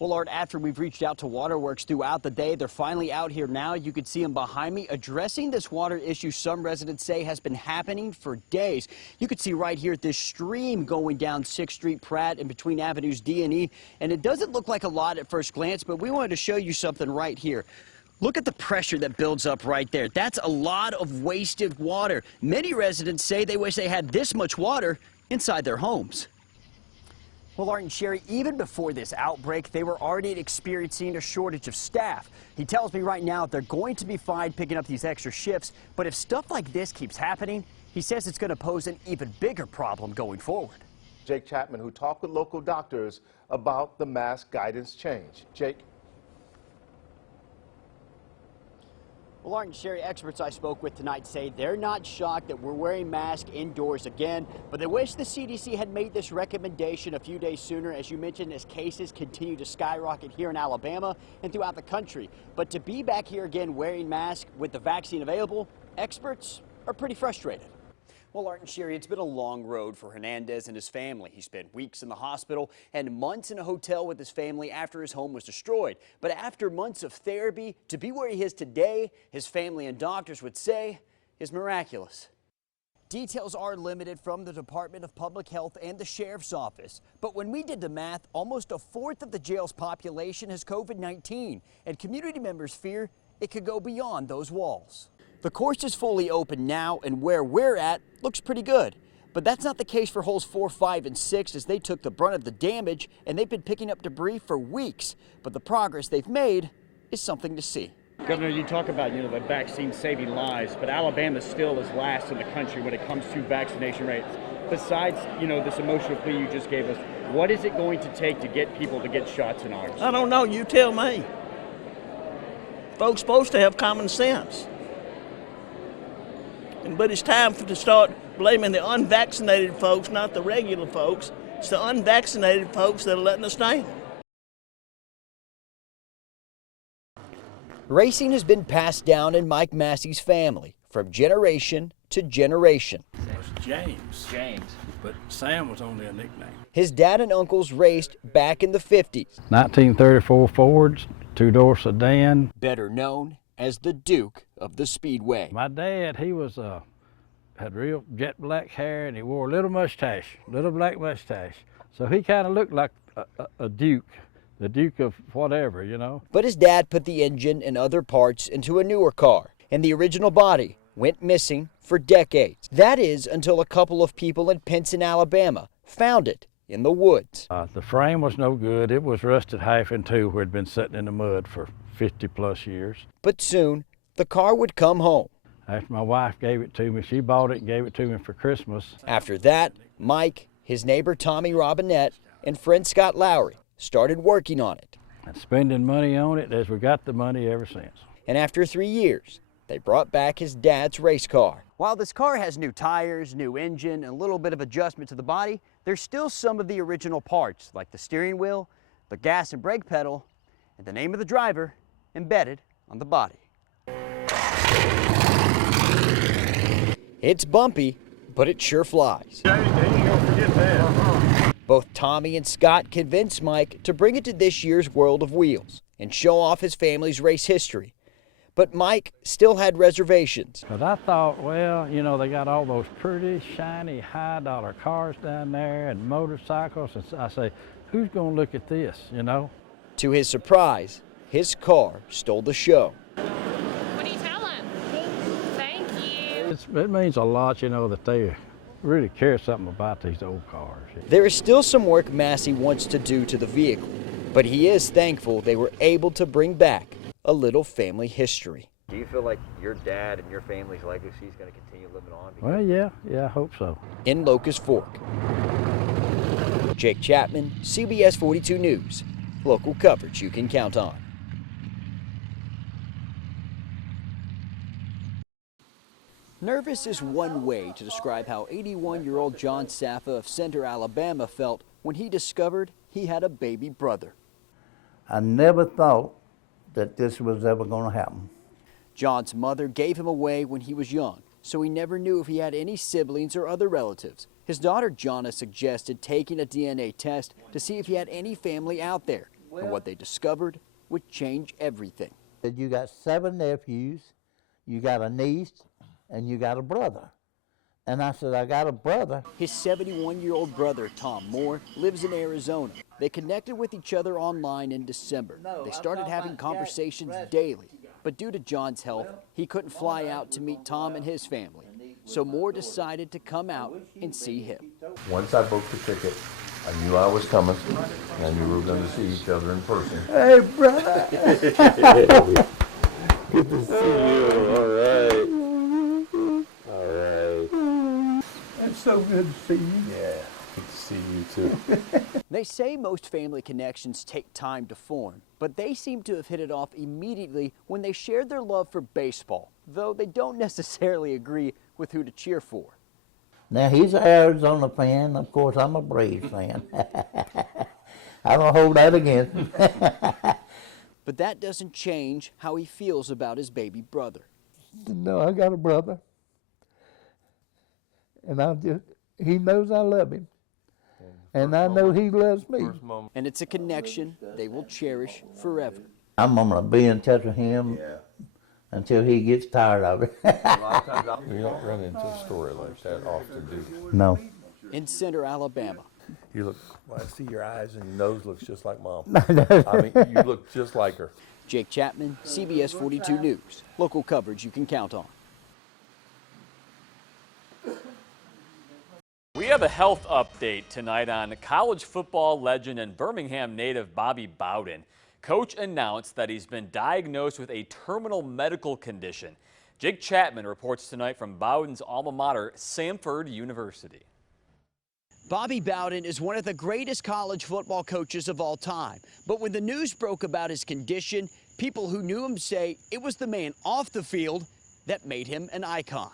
Well, Art, after we've reached out to waterworks throughout the day, they're finally out here now. You can see them behind me addressing this water issue some residents say has been happening for days. You can see right here this stream going down 6th Street Pratt in between Avenues D and E, and it doesn't look like a lot at first glance, but we wanted to show you something right here. Look at the pressure that builds up right there. That's a lot of wasted water. Many residents say they wish they had this much water inside their homes. Well, Art and Sherry, even before this outbreak, they were already experiencing a shortage of staff. He tells me right now they're going to be fine picking up these extra shifts, but if stuff like this keeps happening, he says it's going to pose an even bigger problem going forward. Jake Chapman, who talked with local doctors about the mask guidance change. Jake? Well, Art and Sherry, experts I spoke with tonight say they're not shocked that we're wearing masks indoors again, but they wish the CDC had made this recommendation a few days sooner, as you mentioned, as cases continue to skyrocket here in Alabama and throughout the country. But to be back here again wearing masks with the vaccine available, experts are pretty frustrated. Well, Art and Sherry, it's been a long road for Hernandez and his family. He spent weeks in the hospital and months in a hotel with his family after his home was destroyed. But after months of therapy, to be where he is today, his family and doctors would say, is miraculous. Details are limited from the Department of Public Health and the Sheriff's Office. But when we did the math, almost a fourth of the jail's population has COVID-19, and community members fear it could go beyond those walls. The course is fully open now, and where we're at looks pretty good. But that's not the case for holes 4, 5, and 6, as they took the brunt of the damage, and they've been picking up debris for weeks. But the progress they've made is something to see. Governor, you talk about, the vaccine saving lives, but Alabama still is last in the country when it comes to vaccination rates. Besides, this emotional plea you just gave us, what is it going to take to get people to get shots in arms? I don't know. You tell me. Folks supposed to have common sense. But it's time to start blaming the unvaccinated folks, not the regular folks. It's the unvaccinated folks that are letting us down. Racing has been passed down in Mike Massey's family from generation to generation. It's James. But Sam was only a nickname. His dad and uncles raced back in the 50s. 1934 Fords, two-door sedan. Better known as the Duke of the Speedway. My dad, he was had real jet black hair, and he wore a little black mustache. So he kind of looked like a duke, the Duke of whatever, But his dad put the engine and other parts into a newer car, and the original body went missing for decades. That is until a couple of people in Pinson, Alabama found it in the woods. The frame was no good. It was rusted half in two where it had been sitting in the mud for 50 plus years. But soon, the car would come home. After my wife gave it to me, she bought it and gave it to me for Christmas. After that, Mike, his neighbor Tommy Robinette, and friend Scott Lowry started working on it. And spending money on it as we got the money ever since. And after 3 years, they brought back his dad's race car. While this car has new tires, new engine, and a little bit of adjustment to the body, there's still some of the original parts, like the steering wheel, the gas and brake pedal, and the name of the driver embedded on the body. It's bumpy, but it sure flies. Both Tommy and Scott convinced Mike to bring it to this year's World of Wheels and show off his family's race history. But Mike still had reservations. But I thought, well, they got all those pretty, shiny, high-dollar cars down there and motorcycles. And I say, who's going to look at this, To his surprise, his car stole the show. What do you tell him? Thank you. It means a lot, that they really care something about these old cars. There is still some work Massey wants to do to the vehicle, but he is thankful they were able to bring back a little family history. Do you feel like your dad and your family's legacy is going to continue living on? Well, yeah, I hope so. In Locust Fork, Jake Chapman, CBS 42 News. Local coverage you can count on. Nervous is one way to describe how 81-year-old John Saffa of Center, Alabama felt when he discovered he had a baby brother. I never thought that this was ever going to happen. John's mother gave him away when he was young, so he never knew if he had any siblings or other relatives. His daughter Jonna suggested taking a DNA test to see if he had any family out there, And what they discovered would change everything. You got 7 nephews, you got a niece, and you got a brother. And I said, I got a brother. His 71-year-old brother, Tom Moore, lives in Arizona. They connected with each other online in December. They started having conversations daily. But due to John's health, he couldn't fly out to meet Tom and his family. So Moore decided to come out and see him. Once I booked the ticket, I knew I was coming, and I knew we were going to see each other in person. Hey, brother. Good to see you. All right. It's so good to see you. Yeah, good to see you too. They say most family connections take time to form, but they seem to have hit it off immediately when they shared their love for baseball, though they don't necessarily agree with who to cheer for. Now, he's an Arizona fan. Of course, I'm a Braves fan. I don't hold that against him. But that doesn't change how he feels about his baby brother. No, I got a brother. And he knows I love him. And I know he loves me. And it's a connection they will cherish forever. I'm going to be in touch with him until he gets tired of it. You don't run into a story like that often, do you? No. In Center, Alabama. You look, well, I see your eyes and your nose looks just like Mom. I mean, you look just like her. Jake Chapman, CBS 42 News. Local coverage you can count on. We have a health update tonight on college football legend and Birmingham native Bobby Bowden. Coach announced that he's been diagnosed with a terminal medical condition. Jake Chapman reports tonight from Bowden's alma mater, Samford University. Bobby Bowden is one of the greatest college football coaches of all time. But when the news broke about his condition, people who knew him say it was the man off the field that made him an icon.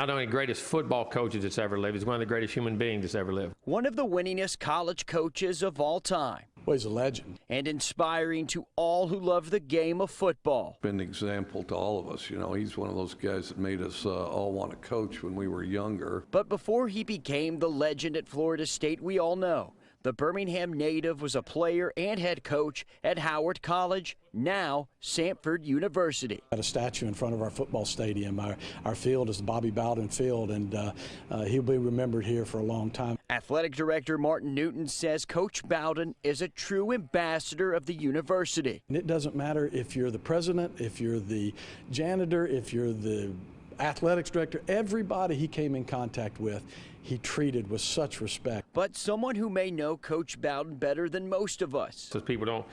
Not only the greatest football coaches that's ever lived, he's one of the greatest human beings that's ever lived. One of the winningest college coaches of all time. Well, he's a legend. And inspiring to all who love the game of football. Been an example to all of us. You know, he's one of those guys that made us all want to coach when we were younger. But before he became the legend at Florida State we all know, the Birmingham native was a player and head coach at Howard College, now Samford University. Got a statue in front of our football stadium. Our field is the Bobby Bowden Field, and he'll be remembered here for a long time. Athletic Director Martin Newton says Coach Bowden is a true ambassador of the university. And it doesn't matter if you're the president, if you're the janitor, if you're the athletics director, everybody he came in contact with, he treated with such respect. But someone who may know Coach Bowden better than most of us. Because people don't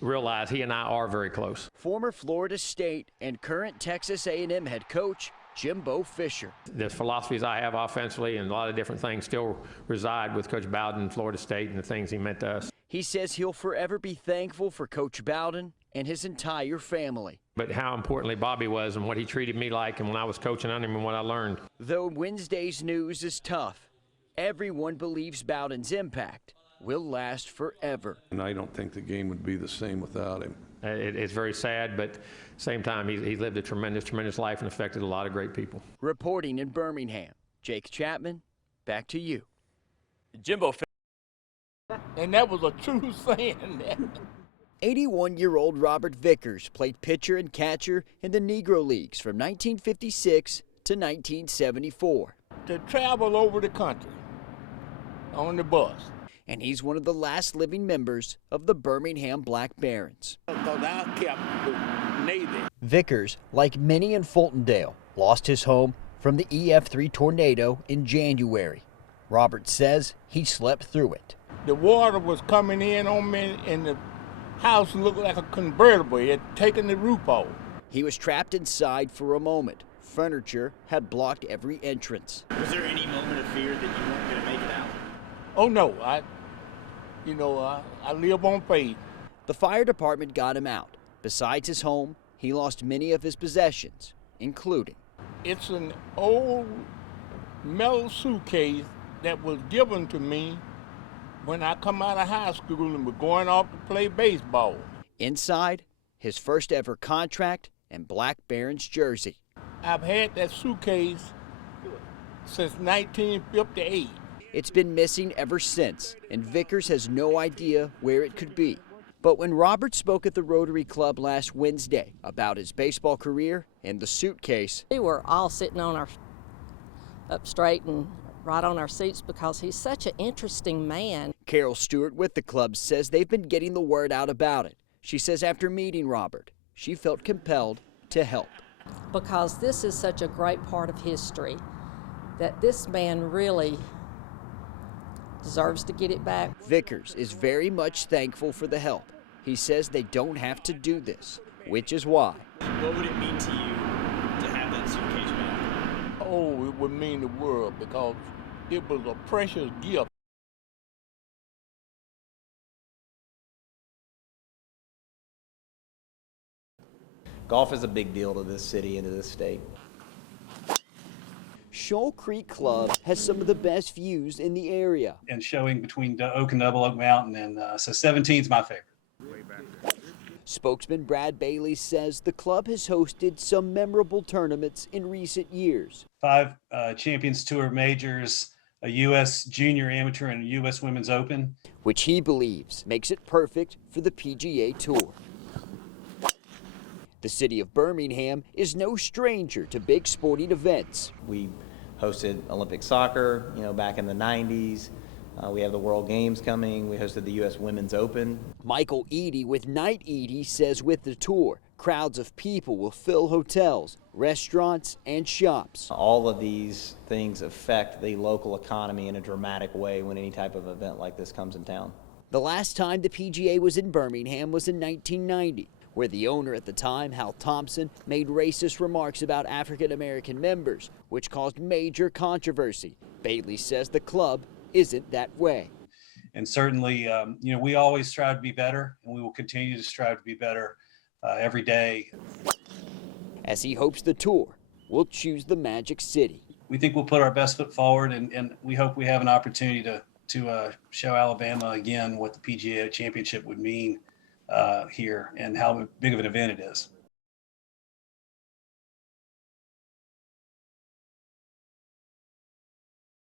realize he and I are very close. Former Florida State and current Texas A&M head coach Jimbo Fisher. The philosophies I have offensively and a lot of different things still reside with Coach Bowden in Florida State and the things he meant to us. He says he'll forever be thankful for Coach Bowden and his entire family. But how importantly Bobby was and what he treated me like and when I was coaching under him and what I learned. Though Wednesday's news is tough, everyone believes Bowden's impact will last forever. And I don't think the game would be the same without him. It's very sad, but at the same time, he lived a tremendous, tremendous life and affected a lot of great people. Reporting in Birmingham, Jake Chapman, back to you. Jimbo. And that was a true saying. 81-year-old Robert Vickers played pitcher and catcher in the Negro Leagues from 1956 to 1974. To travel over the country on the bus. And he's one of the last living members of the Birmingham Black Barons. Because I kept the Navy. Vickers, like many in Fultondale, lost his home from the EF3 tornado in January. Robert says he slept through it. The water was coming in on me and the house looked like a convertible. It had taken the roof off. He was trapped inside for a moment. Furniture had blocked every entrance. Was there any moment of fear that you weren't going to make it out? Oh no, I live on faith. The fire department got him out. Besides his home, he lost many of his possessions, including. It's an old metal suitcase that was given to me when I come out of high school and was going off to play baseball. Inside, his first ever contract and Black Barons jersey. I've had that suitcase since 1958. It's been missing ever since, and Vickers has no idea where it could be. But when Robert spoke at the Rotary Club last Wednesday about his baseball career and the suitcase, we were all sitting on our up straight and right on our seats because he's such an interesting man. Carol Stewart with the club says they've been getting the word out about it. She says after meeting Robert, she felt compelled to help. Because this is such a great part of history that this man really deserves to get it back. Vickers is very much thankful for the help. He says they don't have to do this, which is why. What would it mean to you to have that suitcase back? Oh, it would mean the world because it was a precious gift. Golf is a big deal to this city and to this state. Shoal Creek Club has some of the best views in the area. And showing between Oak and Double Oak Mountain, and so 17 is my favorite. Spokesman Brad Bailey says the club has hosted some memorable tournaments in recent years. 5 Champions Tour majors, a U.S. Junior Amateur and a U.S. Women's Open. Which he believes makes it perfect for the PGA Tour. The city of Birmingham is no stranger to big sporting events. We hosted Olympic soccer, back in the 90s. We have the World Games coming. We hosted the U.S. Women's Open. Michael Eady with Night Eady says with the tour, crowds of people will fill hotels, restaurants, and shops. All of these things affect the local economy in a dramatic way when any type of event like this comes in town. The last time the PGA was in Birmingham was in 1990. Where the owner at the time, Hal Thompson, made racist remarks about African-American members, which caused major controversy. Bailey says the club isn't that way. And certainly, we always strive to be better, and we will continue to strive to be better every day. As he hopes the tour will choose the Magic City. We think we'll put our best foot forward, and we hope we have an opportunity to show Alabama again what the PGA Championship would mean here and how big of an event it is.